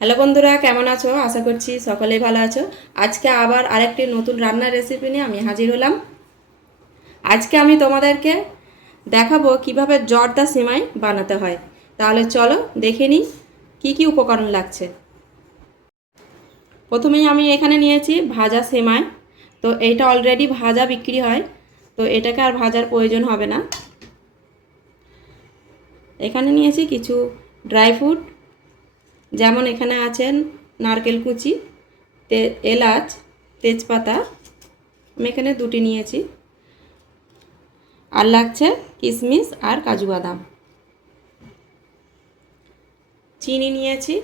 Hello বন্ধুরা, কেমন আছো? আশা করছি সকলেই ভালো আছো। আজকে আবার আরেকটি নতুন রান্নার রেসিপি নিয়ে আমি হাজির হলাম। আজকে আমি তোমাদেরকে দেখাবো কিভাবে জর্দা সেমাই বানাতে হয়। তাহলে চলো দেখে নিই কী কী উপকরণ লাগছে। প্রথমেই আমি এখানে নিয়েছি ভাজা সেমাই। তো এইটা অলরেডি ভাজা বিক্রি হয়, তো এটাকে আর ভাজার প্রয়োজন হবে না। এখানে নিয়েছি কিছু ড্রাই ফ্রুট, যেমন এখানে আছেন নারকেল কুচি, এলাচ, তেজপাতা। আমি এখানে দুটি নিয়েছি। আর লাগছে কিশমিশ আর কাজু বাদাম। চিনি নিয়েছি।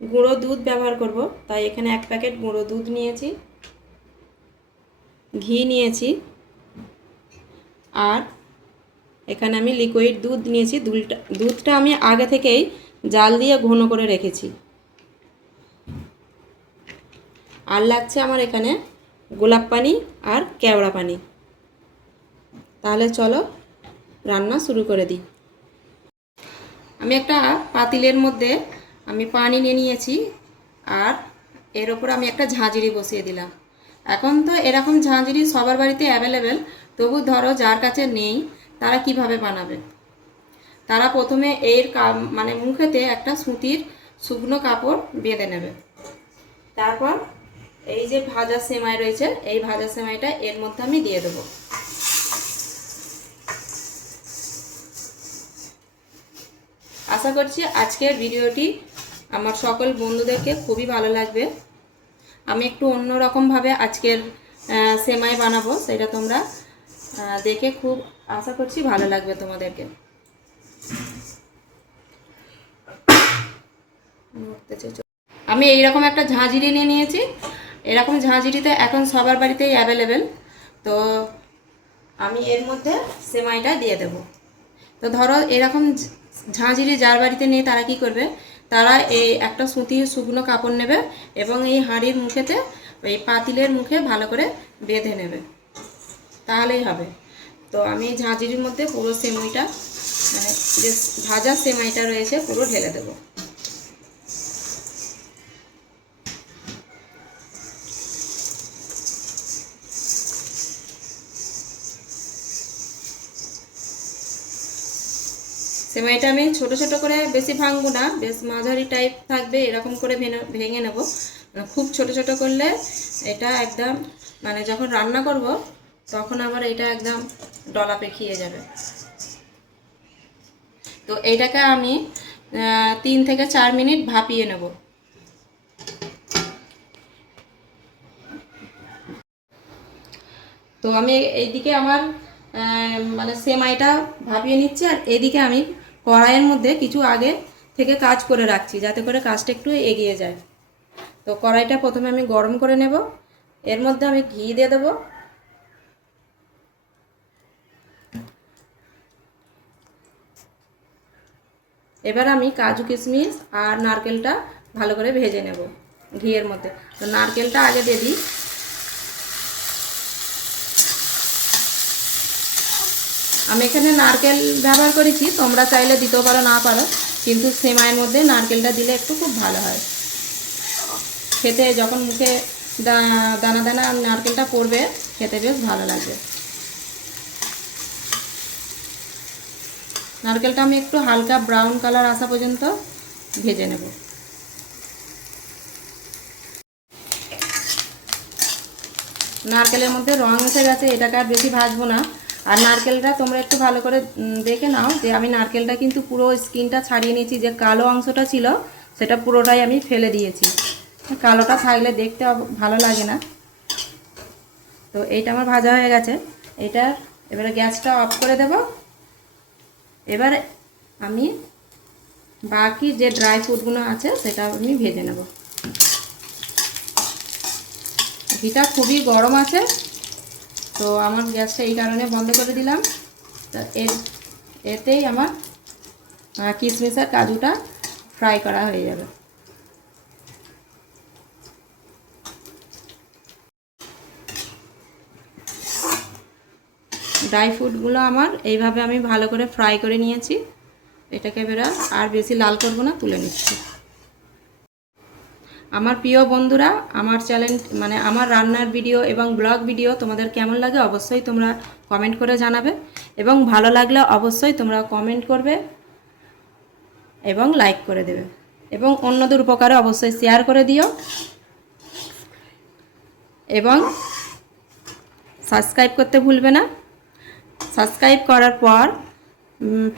গুঁড়ো দুধ ব্যবহার করব, তাই এখানে 1 প্যাকেট গুঁড়ো দুধ নিয়েছি। ঘি নিয়েছি। আর এখানে আমি লিকুইড দুধ নিয়েছি। দুধটা আমি আগে থেকেই জাল দিয়ে ঘন করে রেখেছি। আর লাগছে আমার এখানে গোলাপ পানি আর কেওড়া পানি। তাহলে চলো রান্না শুরু করে দিই। আমি একটা পাতিলের মধ্যে আমি পানি নিয়ে নিয়েছি, আর এর ওপর আমি একটা ঝাঁঝরি বসিয়ে দিলাম। এখন তো এরকম ঝাঁঝরি সবার বাড়িতে অ্যাভেলেবেল, তবু ধরো যার কাছে নেই তারা কিভাবে বানাবে। তারা প্রথমে এর মানে মুখেতে একটা সুতির শুকনো কাপড় বেঁধে নেবে। তারপর এই যে ভাজা সেমাই রয়েছে, এই ভাজা সেমাইটা এর মধ্যে আমি দিয়ে দেবো। আশা করছি আজকের ভিডিওটি আমার সকল বন্ধুদেরকে খুবই ভালো লাগবে। আমি একটু অন্যরকমভাবে আজকের সেমাই বানাবো, সেটা তোমরা দেখে খুব আশা করছি ভালো লাগবে তোমাদেরকে। আমি এইরকম একটা ঝাঁঝরি নিয়ে নিয়েছি। এরকম ঝাঁঝরিতে এখন সবার বাড়িতেই অ্যাভেলেবেল। তো আমি এর মধ্যে সেমাইটা দিয়ে দেব। তো ধরো এরকম ঝাঁঝরি যার বাড়িতে নেই তারা কি করবে, তারা এই একটা সুতির শুকনো কাপড় নেবে এবং এই হাঁড়ির মুখেতে, ওই পাতিলের মুখে ভালো করে বেঁধে নেবে, তাহলেই হবে। তো আমি ঝাঁঝরির মধ্যে পুরো সেমাইটা, মানে যে ভাজা সেমাইটা রয়েছে, পুরো ঢেলে দেবো। সেমাইটা আমি ছোট ছোট করে, বেশি ভাঙবো না, বেশ মাঝারি টাইপ থাকবে, এরকম করে ভেঙে নেব। খুব ছোট ছোট করলে এটা একদম, মানে যখন রান্না করব তখন আবার এটা একদম ডলা পেকিয়ে যাবে। তো এইটাকে আমি 3 থেকে 4 মিনিট ভাপিয়ে নেব। তো আমি এইদিকে আমার মানে সেমাইটা ভাপিয়ে নিচ্ছি, আর এদিকে আমি কড়াইয়ের মধ্যে কিছু আগে থেকে কাজ করে রাখছি, যাতে করে কাজটা একটু এগিয়ে যায়। তো কড়াইটা প্রথমে আমি গরম করে নেব। এর মধ্যে আমি ঘি দিয়ে দেবো। এবার আমি কাজু কিশমিশ আর নারকেলটা ভালো করে ভেজে নেব ঘিয়ের মধ্যে। তো নারকেলটা আগে দিয়ে দিই। আমি এখানে নারকেল ব্যবহার করেছি, তোমরা চাইলে দিতেও পারো, না পারো, কিন্তু সেমাইয়ের মধ্যে নারকেলটা দিলে একটু খুব ভালো হয় খেতে। যখন মুখে দানা দানা নারকেলটা পড়বে, খেতে বেশ ভালো লাগবে। নারকেলটা আমি একটু হালকা ব্রাউন কালার আসা পর্যন্ত ভেজে নেব। নারকেলের মধ্যে রং এসে গেছে, এটাকে আর বেশি ভাজবো না। আর নারকেলটা তোমরা একটু ভালো করে দেখে নাও যে আমি নারকেলটা কিন্তু পুরো স্কিনটা ছাড়িয়ে নিয়েছি, যে কালো অংশটা ছিল সেটা পুরোটাই আমি ফেলে দিয়েছি। কালোটা থাকলে দেখতে ভালো লাগে না। তো এইটা আমার ভাজা হয়ে গেছে। এটা এবারে গ্যাসটা অফ করে দেব। এবার আমি বাকি যে ড্রাই ফ্রুটগুলো আছে সেটা আমি ভেজে নেব। ঘিটা খুবই গরম আছে, তো আমার গ্যাসটা এই কারণে বন্ধ করে দিলাম। তা এতেই আমার কিশমিশ আর কাজুটা ফ্রাই করা হয়ে যাবে। ড্রাই ফ্রুটগুলো আমার এইভাবে আমি ভালো করে ফ্রাই করে নিয়েছি। এটাকে এবার আর বেশি লাল করব না, তুলে নিচ্ছি। আমার প্রিয় বন্ধুরা, আমার চ্যানেল মানে আমার রান্নার ভিডিও এবং ব্লগ ভিডিও তোমাদের কেমন লাগে অবশ্যই তোমরা কমেন্ট করে জানাবে, এবং ভালো লাগলে অবশ্যই তোমরা কমেন্ট করবে এবং লাইক করে দেবে, এবং অন্যদের উপকারে অবশ্যই শেয়ার করে দিও, এবং সাবস্ক্রাইব করতে ভুলবে না। সাবস্ক্রাইব করার পর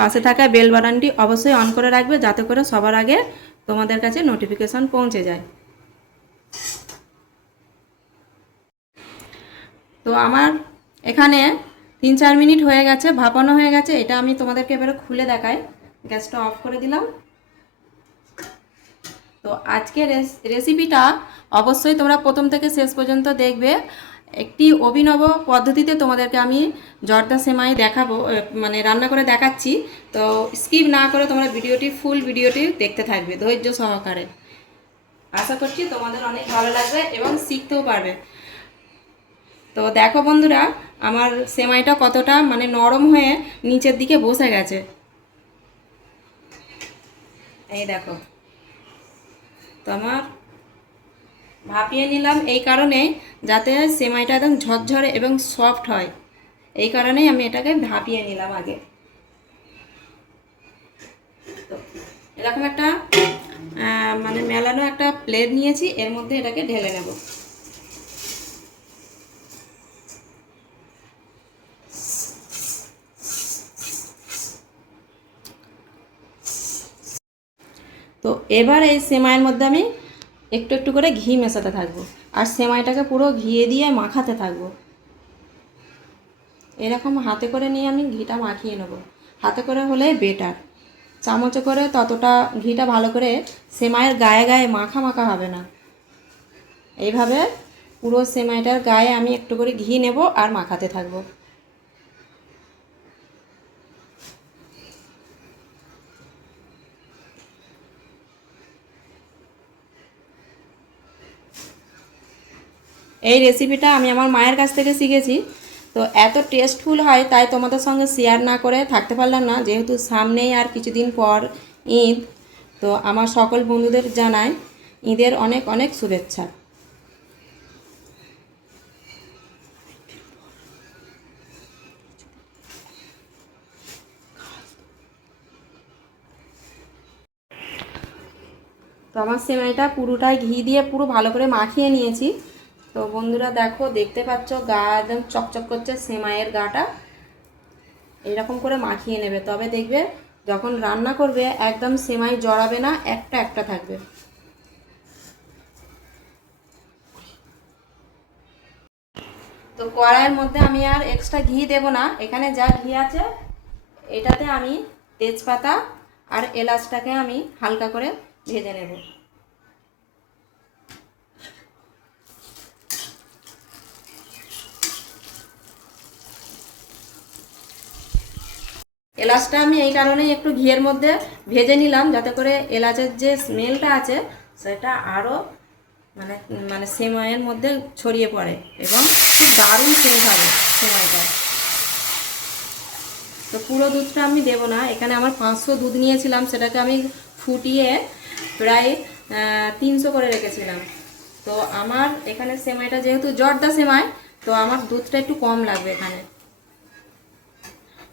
পাশে থাকা বেল বাটনটি অবশ্যই অন করে রাখবে, যাতে করে সবার আগে তোমাদের কাছে নোটিফিকেশন পৌঁছে যায়। তো আমার এখানে 3-4 মিনিট হয়ে গেছে, ভাপানো হয়ে গেছে। এটা আমি তোমাদেরকে এবারে খুলে দেখাই। গ্যাসটা অফ করে দিলাম। তো আজকের রেসিপিটা অবশ্যই তোমরা প্রথম থেকে শেষ পর্যন্ত দেখবে। একটি অভিনব পদ্ধতিতে তোমাদেরকে আমি জর্দা সেমাই দেখাবো, মানে রান্না করে দেখাচ্ছি। তো স্কিপ না করে তোমরা ফুল ভিডিওটি দেখতে থাকবে ধৈর্য সহকারে। আশা করছি তোমাদের অনেক ভালো লাগবে এবং শিখতেও পারবে। তো দেখো বন্ধুরা, আমার সেমাইটা কতটা মানে নরম হয়ে নিচের দিকে বসে গেছে। এই দেখো, তো আমার ভাপিয়ে নিলাম এই কারণে যাতে সেমাইটা একদম ঝরঝরে এবং সফট হয়, এই কারণেই আমি এটাকে ভাপিয়ে নিলাম আগে। তো এরকম একটা মানে মেলানো একটা প্লেট নিয়েছি, এর মধ্যে এটাকে ঢেলে নেব। তো এবার এই সেমাইয়ের মধ্যে আমি একটু একটু করে ঘি মেশাতে থাকবো, আর সেমাইটাকে পুরো ঘিয়ে দিয়ে মাখাতে থাকবো। এরকম হাতে করে নিয়ে আমি ঘিটা মাখিয়ে নেব। হাতে করে হলে বেটার, চামচে করে ততটা ঘিটা ভালো করে সেমাইয়ের গায়ে গায়ে মাখা মাখা হবে না। এইভাবে পুরো সেমাইটার গায়ে আমি একটু করে ঘি নেব আর মাখাতে থাকবো। এই রেসিপিটা আমি আমার মায়ের কাছ থেকে শিখেছি। তো এত টেস্টফুল হয়, তাই তোমাদের সঙ্গে শেয়ার না করে থাকতে পারলাম না, যেহেতু সামনেই আর কিছুদিন পর ঈদ। তো আমার সকল বন্ধুদের জানাই ঈদের অনেক অনেক শুভেচ্ছা। তো আমার সেমাইটা পুরোটাই ঘি দিয়ে পুরো ভালো করে মাখিয়ে নিয়েছি। তো বন্ধুরা দেখো, দেখতে পাচ্ছ গা একদম চকচক করছে সেমাইয়ের গাটা। এরকম করে মাখিয়ে নেবে, তবে দেখবে যখন রান্না করবে একদম সেমাই জড়াবে না, একটা একটা থাকবে। তো কড়াইয়ের মধ্যে আমি আর এক্সট্রা ঘি দেব না, এখানে যা ঘি আছে এটাতে আমি তেজপাতা আর এলাচটাকে আমি হালকা করে ভেজে নেব। এলাচটা আমি এই কারণেই একটু ঘিয়ের মধ্যে ভেজে নিলাম, যাতে করে এলাচের যে স্মেলটা আছে সেটা আরও মানে মানে সেমাইয়ের মধ্যে ছড়িয়ে পড়ে এবং দারুণ সেন্ট হবে সেমাইটা। তো পুরো দুধটা আমি দেবো না, এখানে আমার 500 দুধ নিয়েছিলাম, সেটাকে আমি ফুটিয়ে প্রায় 300 করে রেখেছিলাম। তো আমার এখানে সেমাইটা যেহেতু জর্দা সেমাই, তো আমার দুধটা একটু কম লাগবে এখানে।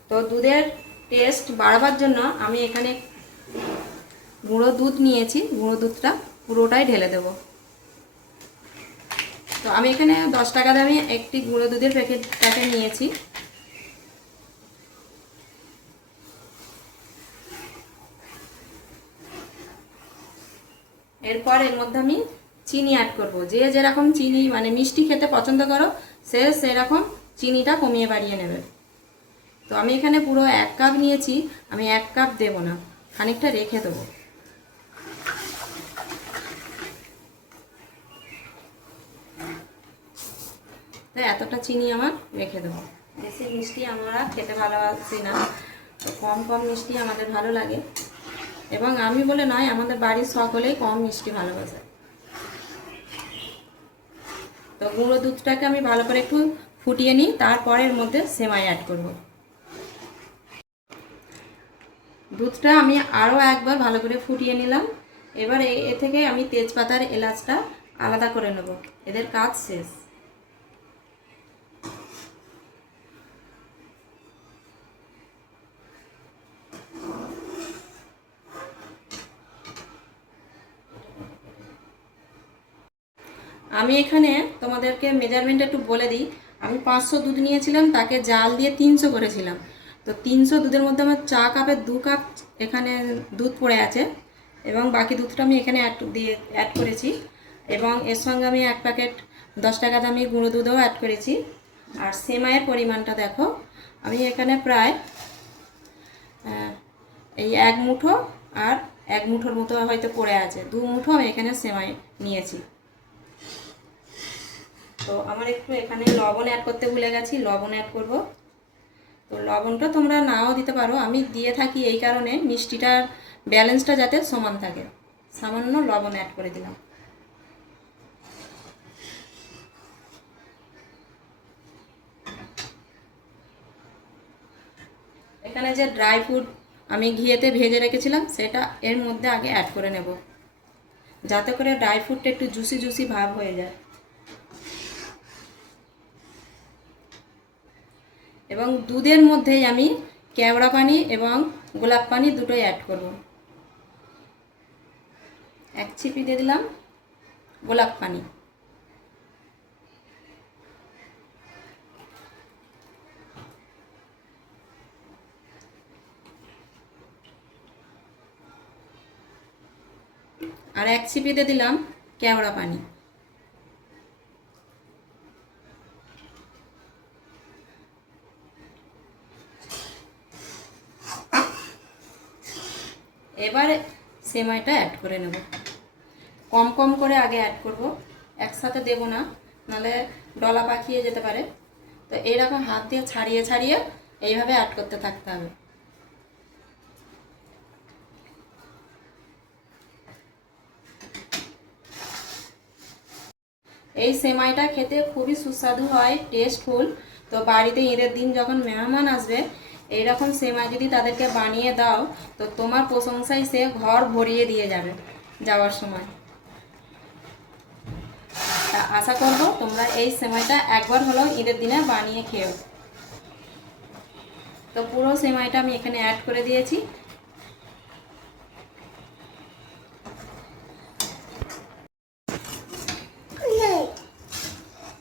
তো দুধের টেস্ট বাড়াবার জন্য আমি এখানে গুঁড়ো দুধ নিয়েছি, গুঁড়ো দুধটা পুরোটাই ঢেলে দেব। তো আমি এখানে 10 টাকা দামে একটি গুঁড়ো দুধের প্যাকেট নিয়েছি। এরপর এর মধ্যে আমি চিনি অ্যাড করব। যে যেরকম চিনি মানে মিষ্টি খেতে পছন্দ করো, সে সেরকম চিনিটা কমিয়ে বাড়িয়ে নেবে। তো আমি এখানে পুরো 1 কাপ নিয়েছি, আমি 1 কাপ দেব না, খানিকটা রেখে দেবো। তো এতটা চিনি আমার রেখে দেবো। বেশি মিষ্টি আমরা খেতে ভালোবাসি না, তো কম কম মিষ্টি আমাদের ভালো লাগে, এবং আমি বলে নয়, আমাদের বাড়ির সকলেই কম মিষ্টি ভালোবাসে। তো গুঁড়ো দুধটাকে আমি ভালো করে একটু ফুটিয়ে নিই, তারপরে এর মধ্যে সেমাই অ্যাড করব। দুধটা আমি আরও একবার ভালো করে ফুটিয়ে নিলাম। এবার এ থেকে আমি তেজপাতার এলাচটা আলাদা করে নেব, এদের কাজ শেষ। আমি এখানে তোমাদেরকে মেজারমেন্ট একটু বলে দিই। আমি 500 দুধ নিয়েছিলাম, তাকে জাল দিয়ে 300 করেছিলাম। তো 300 দুধের মধ্যে আমার চা কাপের 2 কাপ এখানে দুধ পড়ে আছে, এবং বাকি দুধটা আমি এখানে অ্যাড করেছি। এবং এর সঙ্গে আমি 1 প্যাকেট 10 টাকা দামি গুঁড়ো দুধও অ্যাড করেছি। আর সেমাইয়ের পরিমাণটা দেখো, আমি এখানে প্রায় এই 1 মুঠো আর 1 মুঠোর মতো হয়তো পড়ে আছে, 2 মুঠো আমি এখানে সেমাই নিয়েছি। তো আমার একটু এখানে লবণ অ্যাড করতে ভুলে গেছি, লবণ অ্যাড করব। তো লবণটা তোমরা নাও দিতে পারো, আমি দিয়ে থাকি এই কারণে মিষ্টিটার ব্যালেন্সটা যাতে সমান থাকে। সামান্য লবণ অ্যাড করে দিলাম। এখানে যে ড্রাই ফ্রুট আমি ঘিয়েতে ভেজে রেখেছিলাম সেটা এর মধ্যে আগে অ্যাড করে নেব, যাতে করে ড্রাই ফ্রুটটা একটু জুসি জুসি ভাব হয়ে যায়। এবং দুধের মধ্যেই আমি কেওড়া পানি এবং গোলাপ পানি দুটোই অ্যাড করব। 1 ছিপি দিয়ে দিলাম গোলাপ পানি। আর 1 ছিপি দিয়ে দিলাম কেওড়া পানি। এবারে সেমাইটা অ্যাড করে নেব, কম কম করে আগে অ্যাড করব, একসাথে দেব না, নাহলে ডলা পাকিয়ে যেতে পারে। তো এইরকম হাত দিয়ে ছাড়িয়ে ছাড়িয়ে এইভাবে অ্যাড করতে থাকতে হবে। এই সেমাইটা খেতে খুবই সুস্বাদু হয়, টেস্টফুল। তো বাড়িতে ঈদের দিন যখন মেহমান আসবে, এইরকম সেমাই যদি তাদেরকে বানিয়ে দাও, তো তোমার প্রশংসায় সে ঘর ভরিয়ে দিয়ে যাবে যাওয়ার সময়। তা আশা করব তোমরা এই সেমাইটা একবার হলেও ঈদের দিনে বানিয়ে খেও। তো পুরো সেমাইটা আমি এখানে অ্যাড করে দিয়েছি।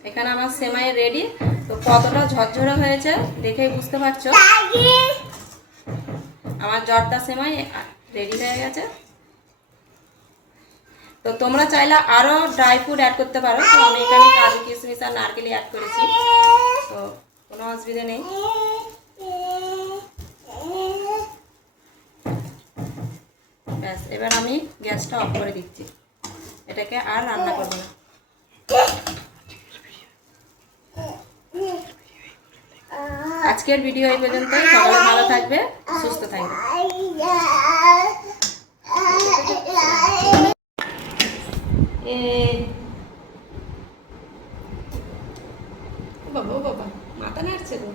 এখানে আমার সেমাই রেডি। তো কতটা ঝরঝরে হয়েছে দেখেই বুঝতে পারছো, আমার জর্দা সেমাই রেডি হয়ে গেছে। তো তোমরা চাইলে আরো ড্রাই ফ্রুট অ্যাড করতে পারো। তো আমি এখানে কাজু কিশমিশ আর নারকেল অ্যাড করেছি, তো কোনো অসুবিধা নেই। ব্যাস, এবার আমি গ্যাসটা অফ করে দিচ্ছি, এটাকে আর রান্না করব না। আজকের ভিডিও এই পর্যন্ত। সবাই ভালো থাকবে, সুস্থ থাকবে। বাবা বাবা, মাথা নাড়ছে তো।